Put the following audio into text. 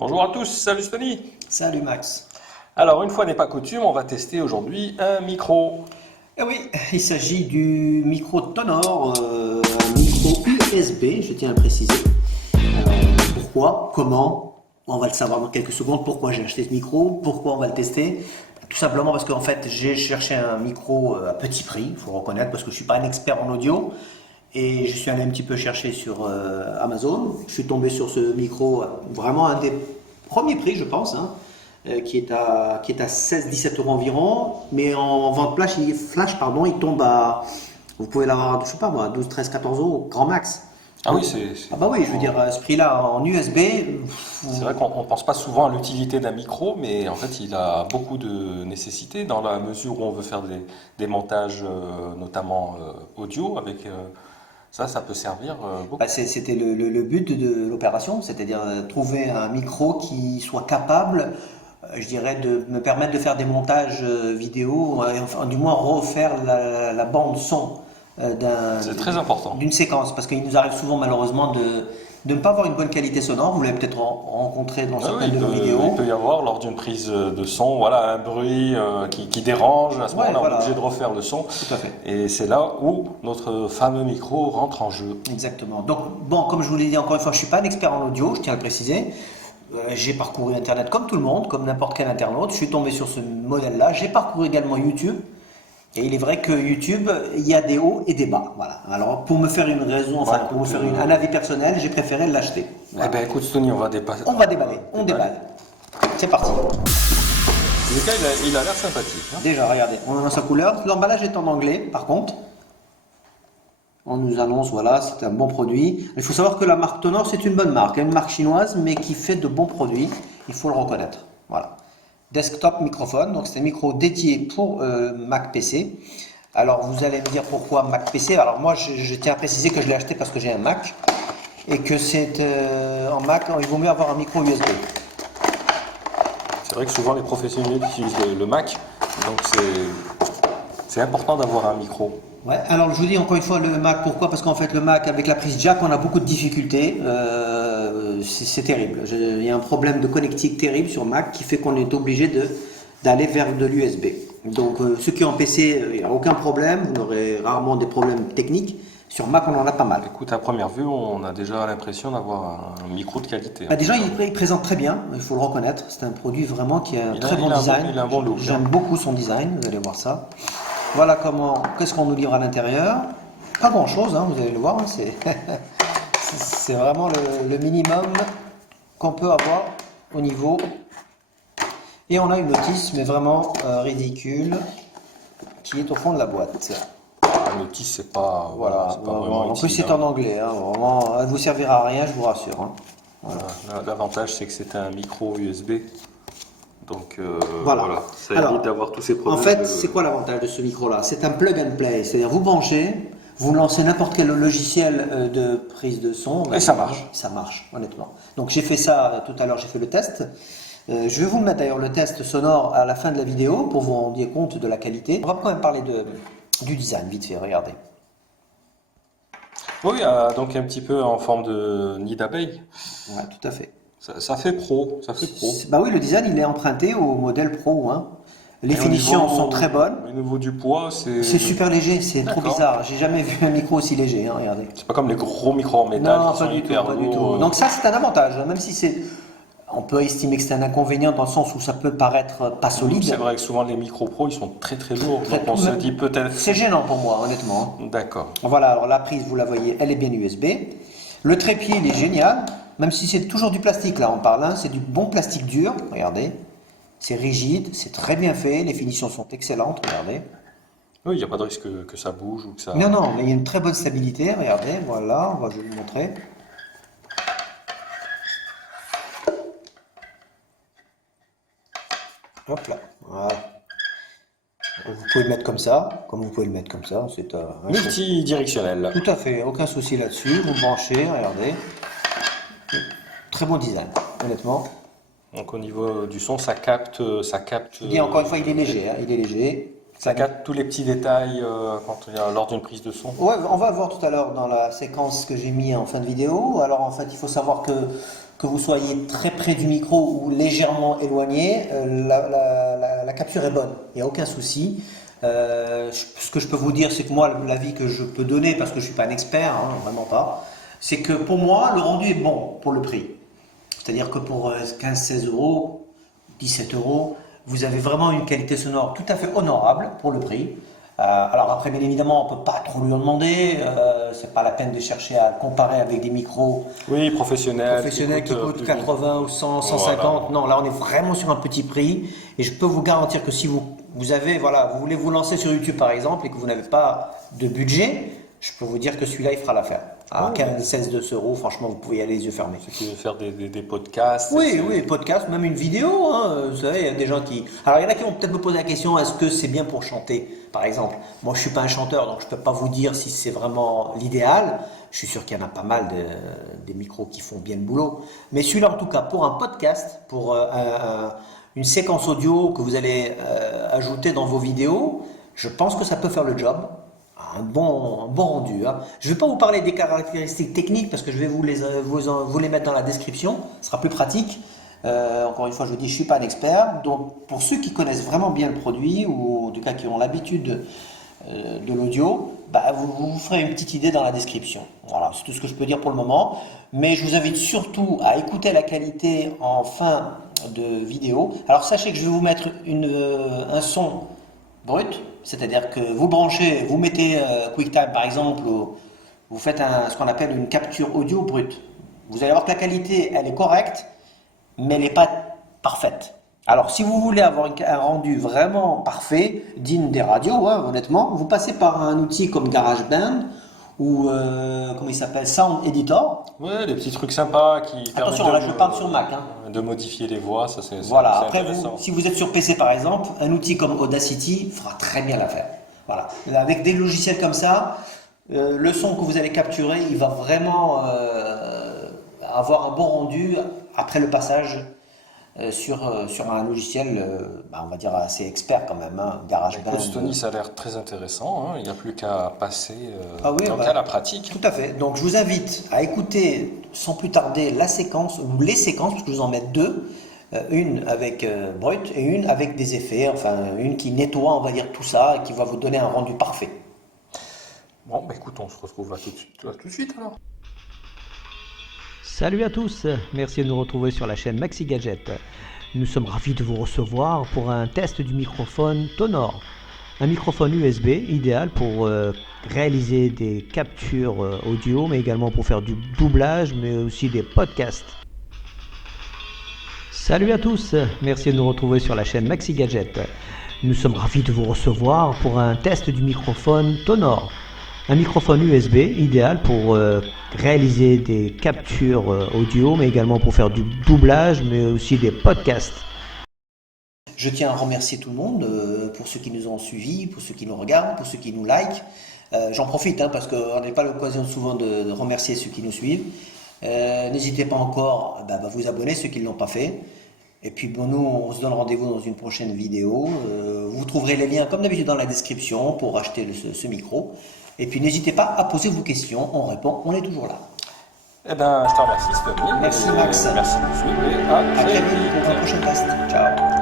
Bonjour à tous, salut Tony. Salut Max. Alors, une fois n'est pas coutume, on va tester aujourd'hui un micro. Eh oui, il s'agit du micro Tonor, un micro USB, je tiens à préciser. Pourquoi, comment, on va le savoir dans quelques secondes. Pourquoi j'ai acheté ce micro, pourquoi on va le tester. Tout simplement parce qu'en fait j'ai cherché un micro à petit prix, il faut le reconnaître, parce que je ne suis pas un expert en audio. Et je suis allé un petit peu chercher sur Amazon. Je suis tombé sur ce micro, vraiment un des premiers prix, je pense, hein, qui est à 16-17 euros environ. Mais en vente flash, il tombe à, vous pouvez l'avoir, je sais pas moi, 12, 13, 14 euros, grand max. Ah oui, Ah bah oui, je veux dire, à ce prix-là, en USB, c'est vrai qu'on ne pense pas souvent à l'utilité d'un micro, mais en fait, il a beaucoup de nécessité dans la mesure où on veut faire des montages, notamment audio, avec ça peut servir beaucoup. bah, c'était le but de l'opération, c'est-à-dire trouver un micro qui soit capable, je dirais, de me permettre de faire des montages vidéo, et enfin, du moins refaire la bande son C'est très important. d'une séquence, parce qu'il nous arrive souvent malheureusement de ne pas avoir une bonne qualité sonore. Vous l'avez peut-être rencontré dans Ah oui, certaines de nos vidéos. il peut y avoir lors d'une prise de son, voilà, un bruit qui dérange. À ce Ouais, moment-là, on voilà. est obligé de refaire le son. Tout à fait. Et c'est là où notre fameux micro rentre en jeu. Exactement. Donc, bon, comme je vous l'ai dit encore une fois, je ne suis pas un expert en audio, je tiens à le préciser. J'ai parcouru Internet comme tout le monde, comme n'importe quel internaute. Je suis tombé sur ce modèle-là. J'ai parcouru également YouTube. Et il est vrai que YouTube, il y a des hauts et des bas. Voilà. Alors, pour me faire une raison, enfin, Ouais, pour me faire un avis personnel, j'ai préféré l'acheter. Voilà. Eh bien, écoute, Tony, on va dépasser. On va déballer. On déballe. C'est parti. Le cas, il a l'air sympathique. Hein. Déjà, regardez, on annonce sa couleur. L'emballage est en anglais, par contre. On nous annonce, voilà, c'est un bon produit. Il faut savoir que la marque Tonor, c'est une bonne marque, une marque chinoise, mais qui fait de bons produits. Il faut le reconnaître. Voilà. Desktop microphone, donc c'est un micro dédié pour Mac PC. Alors, vous allez me dire pourquoi Mac PC. Alors, moi, je tiens à préciser que je l'ai acheté parce que j'ai un Mac et que c'est en Mac, il vaut mieux avoir un micro USB. C'est vrai que souvent les professionnels utilisent le Mac, donc c'est important d'avoir un micro. Ouais, alors je vous dis encore une fois le Mac, pourquoi? Parce qu'en fait le Mac avec la prise jack on a beaucoup de difficultés, c'est terrible. Il y a un problème de connectique terrible sur Mac qui fait qu'on est obligé d'aller vers de l'USB. Donc ceux qui ont PC, il n'y a aucun problème, vous aurez rarement des problèmes techniques. Sur Mac on en a pas mal. Écoute, à première vue, on a déjà l'impression d'avoir un micro de qualité. Bah, déjà il présente très bien, il faut le reconnaître, c'est un produit vraiment qui a un très bon design. Il a un bon look. J'aime beaucoup son design, vous allez voir ça. Voilà qu'est-ce qu'on nous livre à l'intérieur. Pas grand chose, hein, vous allez le voir, hein, c'est vraiment le minimum qu'on peut avoir au niveau. Et on a une notice, mais vraiment ridicule, qui est au fond de la boîte. La notice, c'est pas, Voilà, c'est pas vraiment en plus utile, c'est en anglais, hein, vraiment, elle ne vous servira à rien, je vous rassure. Hein. Voilà. L'avantage, c'est que c'est un micro USB. Donc Voilà. ça Alors, évite d'avoir tous ces problèmes. En fait, c'est quoi l'avantage de ce micro-là? C'est un plug and play, c'est-à-dire vous branchez, vous lancez n'importe quel logiciel de prise de son. Et ça marche. Ça marche, honnêtement. Donc j'ai fait ça tout à l'heure, j'ai fait le test. Je vais vous mettre d'ailleurs le test sonore à la fin de la vidéo pour vous rendre compte de la qualité. On va quand même parler du design, vite fait, regardez. Oui, donc un petit peu en forme de nid d'abeille. Ouais, tout à fait. Ça fait pro, ça fait pro. Bah oui, le design il est emprunté au modèle Pro. Hein. Les Et au finitions niveau- sont très bonnes. Au niveau du poids, C'est super léger, c'est trop D'accord. bizarre. J'ai jamais vu un micro aussi léger, hein, regardez. C'est pas comme les gros micros en métal Non, qui pas sont du tout, hyper pas du lourds. tout. Donc ça, c'est un avantage, hein, même si c'est... On peut estimer que c'est un inconvénient dans le sens où ça peut paraître pas solide. C'est vrai que souvent les micros pro, ils sont très très lourds. Très- Donc on se même- dit peut-être. C'est gênant pour moi, honnêtement. D'accord. Voilà, alors la prise, vous la voyez, elle est bien USB. Le trépied, il est génial, même si c'est toujours du plastique, là, on parle, hein, c'est du bon plastique dur, regardez. C'est rigide, c'est très bien fait, les finitions sont excellentes, regardez. Oui, il n'y a pas de risque que ça bouge ou que ça. Non, non, mais il y a une très bonne stabilité, regardez, voilà, je vais vous montrer. Hop là, voilà. Vous pouvez le mettre comme ça, comme vous pouvez le mettre comme ça, c'est un choix. Multidirectionnel. Tout à fait, aucun souci là-dessus, vous branchez, regardez. Très bon design, honnêtement. Donc au niveau du son, ça capte. Je dis encore une fois, il est léger, hein, il est léger. Ça capte tous les petits détails lors d'une prise de son. Ouais, on va le voir tout à l'heure dans la séquence que j'ai mis en fin de vidéo. Alors en fait, il faut savoir que vous soyez très près du micro ou légèrement éloigné, la capture est bonne, il n'y a aucun souci. Ce que je peux vous dire, c'est que moi, l'avis que je peux donner, parce que je ne suis pas un expert, hein, vraiment pas, c'est que pour moi, le rendu est bon pour le prix. C'est-à-dire que pour 15-16 euros, 17 euros, vous avez vraiment une qualité sonore tout à fait honorable pour le prix. Alors après, bien évidemment, on ne peut pas trop lui en demander. C'est pas la peine de chercher à comparer avec des micros professionnels qui coûtent 80 ou 100, 150. Voilà. Non, là, on est vraiment sur un petit prix. Et je peux vous garantir que si vous voulez vous lancer sur YouTube, par exemple, et que vous n'avez pas de budget, je peux vous dire que celui-là, il fera l'affaire. À 15, 16, 2 euros, franchement, vous pouvez y aller les yeux fermés. Ceux qui veulent faire des podcasts. Oui, podcasts, même une vidéo. Hein, vous savez, il y a des gens qui... Alors, il y en a qui vont peut-être me poser la question, est-ce que c'est bien pour chanter, par exemple? Moi, je ne suis pas un chanteur, donc je ne peux pas vous dire si c'est vraiment l'idéal. Je suis sûr qu'il y en a pas mal des micros qui font bien le boulot. Mais celui-là, en tout cas, pour un podcast, pour une séquence audio que vous allez ajouter dans vos vidéos, je pense que ça peut faire le job. Un bon rendu. Hein. Je ne vais pas vous parler des caractéristiques techniques parce que je vais vous les mettre dans la description. Ce sera plus pratique. Encore une fois, je vous dis, je ne suis pas un expert. Donc, pour ceux qui connaissent vraiment bien le produit ou en tout cas qui ont l'habitude de l'audio, vous ferez une petite idée dans la description. Voilà, c'est tout ce que je peux dire pour le moment. Mais je vous invite surtout à écouter la qualité en fin de vidéo. Alors, sachez que je vais vous mettre un son brut. C'est-à-dire que vous branchez, vous mettez QuickTime par exemple, vous faites ce qu'on appelle une capture audio brute. Vous allez voir que la qualité, elle est correcte, mais elle n'est pas parfaite. Alors, si vous voulez avoir un rendu vraiment parfait, digne des radios, hein, honnêtement, vous passez par un outil comme GarageBand ou, comment il s'appelle, Sound Editor. Ouais, des petits trucs sympas qui Attention, là je parle sur Mac. Hein. De modifier les voix, ça c'est voilà. Après, si vous êtes sur PC par exemple, un outil comme Audacity fera très bien l'affaire. Voilà. Avec des logiciels comme ça, le son que vous allez capturer, il va vraiment avoir un bon rendu après le passage sur un logiciel, on va dire assez expert quand même, hein, GarageBand. Tony, ça a l'air très intéressant, hein. Il n'y a plus qu'à passer à la pratique. Tout à fait. Donc je vous invite à écouter sans plus tarder la séquence, ou les séquences, parce que je vous en mets deux, une avec brut et une avec des effets, enfin une qui nettoie, on va dire, tout ça et qui va vous donner un rendu parfait. Bon, écoute, on se retrouve là tout de suite alors. Salut à tous, merci de nous retrouver sur la chaîne Maxi Gadget. Nous sommes ravis de vous recevoir pour un test du microphone Tonor. Un microphone USB idéal pour réaliser des captures audio, mais également pour faire du doublage, mais aussi des podcasts. Salut à tous, merci de nous retrouver sur la chaîne Maxi Gadget. Nous sommes ravis de vous recevoir pour un test du microphone Tonor. Un microphone USB idéal pour réaliser des captures audio, mais également pour faire du doublage, mais aussi des podcasts. Je tiens à remercier tout le monde, pour ceux qui nous ont suivis, pour ceux qui nous regardent, pour ceux qui nous likent. J'en profite parce qu'on n'a pas l'occasion souvent de remercier ceux qui nous suivent. N'hésitez pas encore à vous abonner, ceux qui ne l'ont pas fait. Et puis nous, on se donne rendez-vous dans une prochaine vidéo. Vous trouverez les liens comme d'habitude dans la description pour acheter ce micro. Et puis n'hésitez pas à poser vos questions, on répond, on est toujours là. Eh bien, je te remercie, Tony. Merci Max. Merci de nous suivre. À très vite pour un prochain test. Ciao.